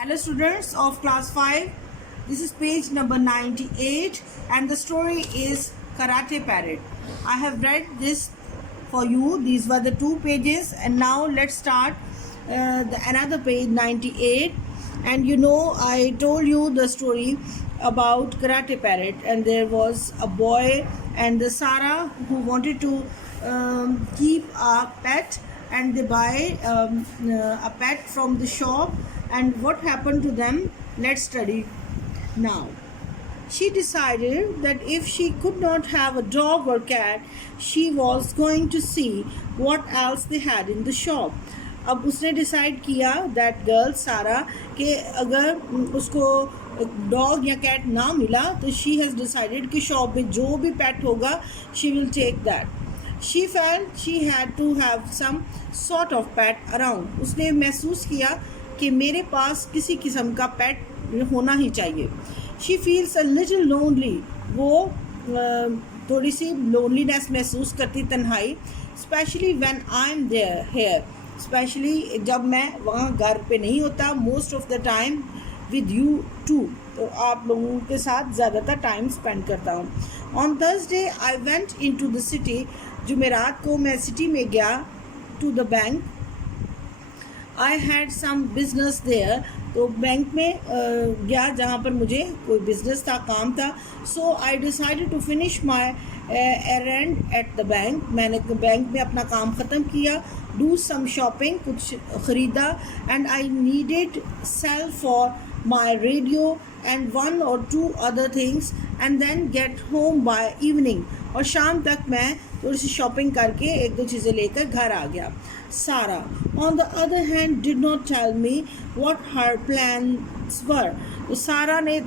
Hello students of class 5, this is page number 98 and the story is Karate Parrot. I have read this for you, these were the two pages, and now let's start another page 98. And I told you the story about Karate Parrot, and there was a boy and the Sarah who wanted to keep a pet, and they buy a pet from the shop. And what happened to them? Let's study now. She decided that if she could not have a dog or cat, she was going to see what else they had in the shop. अब उसने decide किया, that girl सारा, कि अगर उसको dog या cat ना मिला तो शी हैज़ डिसाइडेड कि शॉप में जो भी पेट होगा she will take that. She felt she had to have some sort of pet around. उसने महसूस किया कि मेरे पास किसी किस्म का पेट होना ही चाहिए. She feels a little lonely. वो थोड़ी सी लोनलीनेस महसूस करती, तन्हाई. Specially when I am there here, specially जब मैं वहाँ घर पे नहीं होता. Most of the time with you too, तो आप लोगों के साथ ज़्यादातर टाइम स्पेंड करता हूँ. On Thursday I went in to the city. जुमेरात को मैं सिटी में गया. To the bank. I had some business there. तो बैंक में गया जहाँ पर मुझे कोई बिजनेस था, काम था. So I decided to finish my errand at the bank. मैंने बैंक में अपना काम ख़त्म किया. डू सम शॉपिंग, कुछ ख़रीदा. And I needed cell for my radio and one or two other things and then get home by evening. और शाम तक मैं थोड़ी सी शॉपिंग करके एक दो चीज़ें लेकर घर आ गया. Sarah on the other hand did not tell me what her plans were. तो सारा ने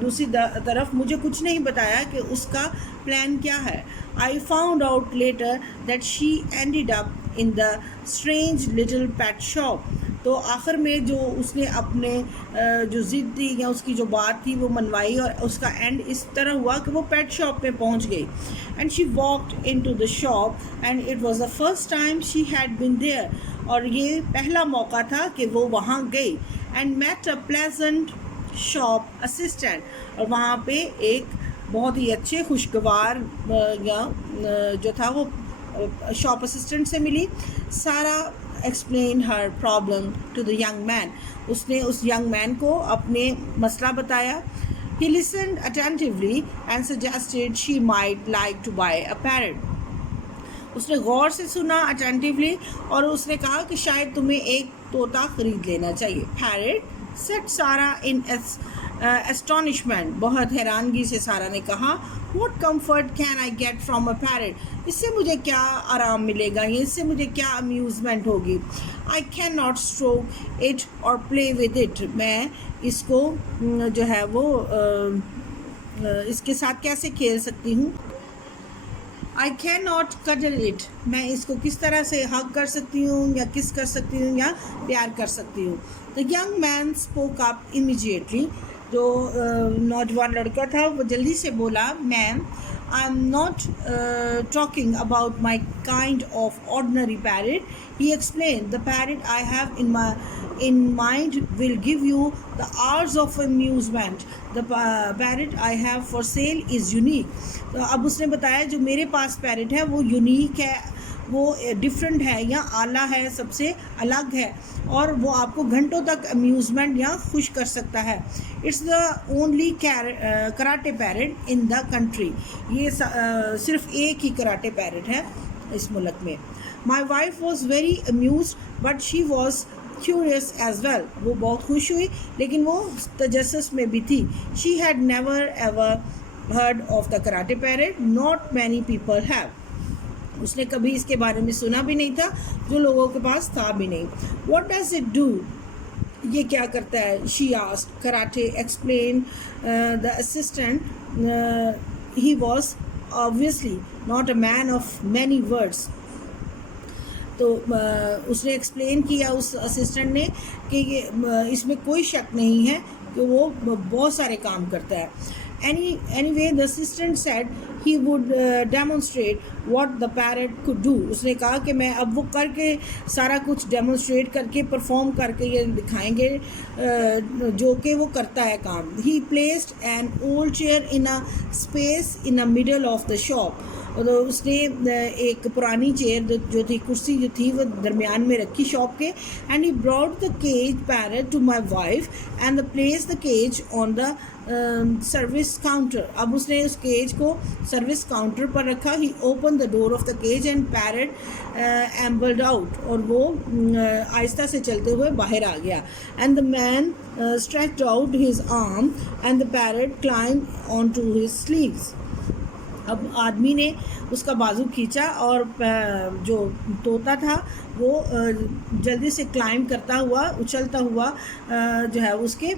दूसरी तरफ मुझे कुछ नहीं बताया कि उसका प्लान क्या है. I found out later that she ended up in the strange little pet shop. तो आखिर में जो उसने अपने जो ज़िद थी या उसकी जो बात थी वो मनवाई, और उसका एंड इस तरह हुआ कि वो पेट शॉप में पहुंच गई. And she walked into the shop and it was the first time she had been there. और ये पहला मौका था कि वो वहाँ गई. And met a pleasant shop assistant. और वहाँ पे एक बहुत ही अच्छे खुशगवार जो था वो शॉप असिस्टेंट से मिली. सारा explained her problem to the young man. उसने उस young man को अपने मसला बताया. He listened attentively and suggested she might like to buy a parrot. उसने गौर से सुना attentively और उसने कहा कि शायद तुम्हें एक तोता खरीद लेना चाहिए. Parrot, said Sarah in astonishment. बहुत हैरानगी से सारा ने कहा, What comfort can I get from a parrot? इससे मुझे क्या आराम मिलेगा, इससे मुझे क्या अम्यूज़मेंट होगी. I cannot stroke it or play with it. मैं इसको जो है वो इसके साथ कैसे खेल सकती हूँ. I cannot cuddle it. मैं इसको किस तरह से हग कर सकती हूँ या किस कर सकती हूँ या प्यार कर सकती हूँ. The young man spoke up immediately. जो नौजवान लड़का था वो जल्दी से बोला, ma'am, I am not talking about my kind of ordinary parrot. He explain, the parrot I have in mind will give you the hours of amusement. The parrot I have for sale is unique. तो अब उसने बताया जो मेरे पास parrot है वो unique है, वो डिफरेंट है या आला है, सबसे अलग है, और वो आपको घंटों तक अम्यूज़मेंट या खुश कर सकता है. It's the only karate parrot in the country. ये सिर्फ एक ही कराटे पैरेट है इस मुल्क में. My wife was very amused but she was curious as well. वो बहुत खुश हुई लेकिन वो तजस्सुस में भी थी. She had never ever heard of the karate parrot. Not many people have. उसने कभी इसके बारे में सुना भी नहीं था, जो लोगों के पास था भी नहीं. What does it do? ये क्या करता है? She asked. Karate explain the assistant. He was obviously not a man of many words. तो उसने एक्सप्लेन किया उस असिस्टेंट ने कि इसमें कोई शक नहीं है कि वो बहुत सारे काम करता है. Anyway, the assistant said he would demonstrate what the parrot could do. اس نے کہا کہ میں اب وہ کر کے سارا کچھ ڈیمونسٹریٹ کر کے پرفارم کر کے یہ دکھائیں گے جو کہ وہ کرتا ہے کام. He placed an old chair in a space in the middle of the shop. اس نے ایک پرانی چیئر جو تھی کرسی جو تھی وہ درمیان میں رکھی شاپ کے. And he brought the cage parrot to my wife and placed the cage on the service counter. اب اس نے اس کیج کو سروس کاؤنٹر پر رکھا. He opened the door of the cage and parrot ambled out. اور وہ آہستہ سے چلتے ہوئے باہر آ گیا. And the man stretched out his arm and the parrot climbed on to his sleeves. اب آدمی نے اس کا بازو کھینچا اور جو طوطا تھا وہ جلدی سے کلائمب کرتا ہوا اچھلتا ہوا جو ہے اس کے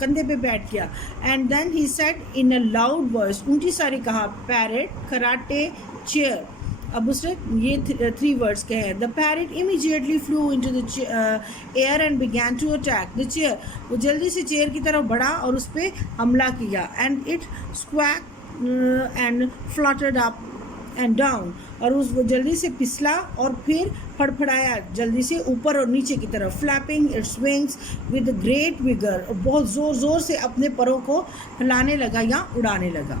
کندھے پہ بیٹھ گیا. And then he said in a loud voice, اونچی ساری کہا, پیرٹ کراٹے چیئر. اب اس نے یہ 3 words کہے ہیں. The parrot immediately flew into the air and began to attack the chair. وہ جلدی سے چیئر کی طرف بڑھا اور اس پہ حملہ کیا. And it squeaked and fluttered up and down. اور وہ جلدی سے پسلا اور پھر پھڑپھڑایا جلدی سے اوپر اور نیچے کی طرف. فلیپنگ اٹس ونگس ود گریٹ وگر. بہت زور زور سے اپنے پروں کو ہلانے لگا یا اڑانے لگا.